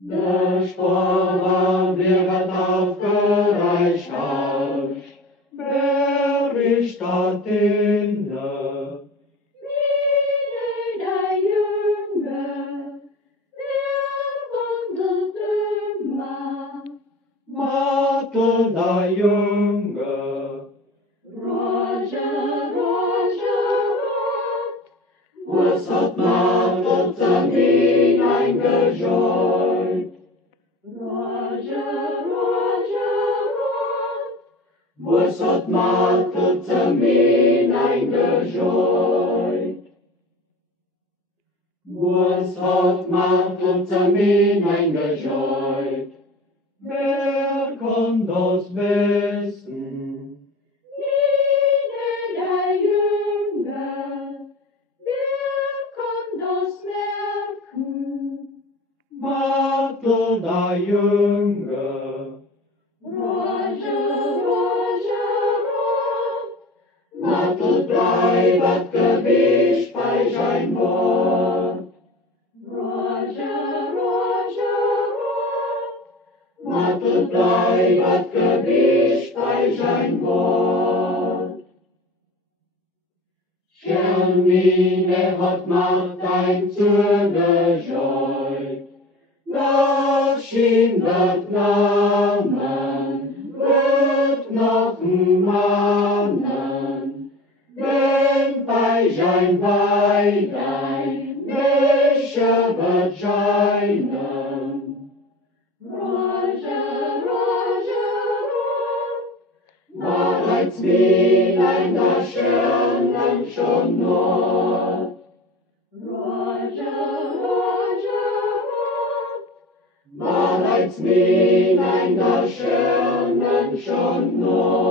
Der Sportler wird aufgereicht aus Berichterstände. Wie der Jünger, der wandelt immer. Martel der Jünger, Roger, was hat Martel zum hineingescheut? Roger, Was hat Martel zum hineingescheut? Was hat Martel zum hineingescheut? Wer kann das wissen? wie der Jünger, wer kann das merken? Martel der Jünger, Roger, Martel bleibt gewicht bei sein Wort. Roger, Martel bleibt gewicht bei sein Wort. Hermine hat Martin zugescheut, das ihm wird namen, wird noch mannen, wenn bei sein Weidein Wäsche wird scheinen. Roger, Bereits wieder der Sternen schon Nord. Bereits wieder der Sternen schon Nord.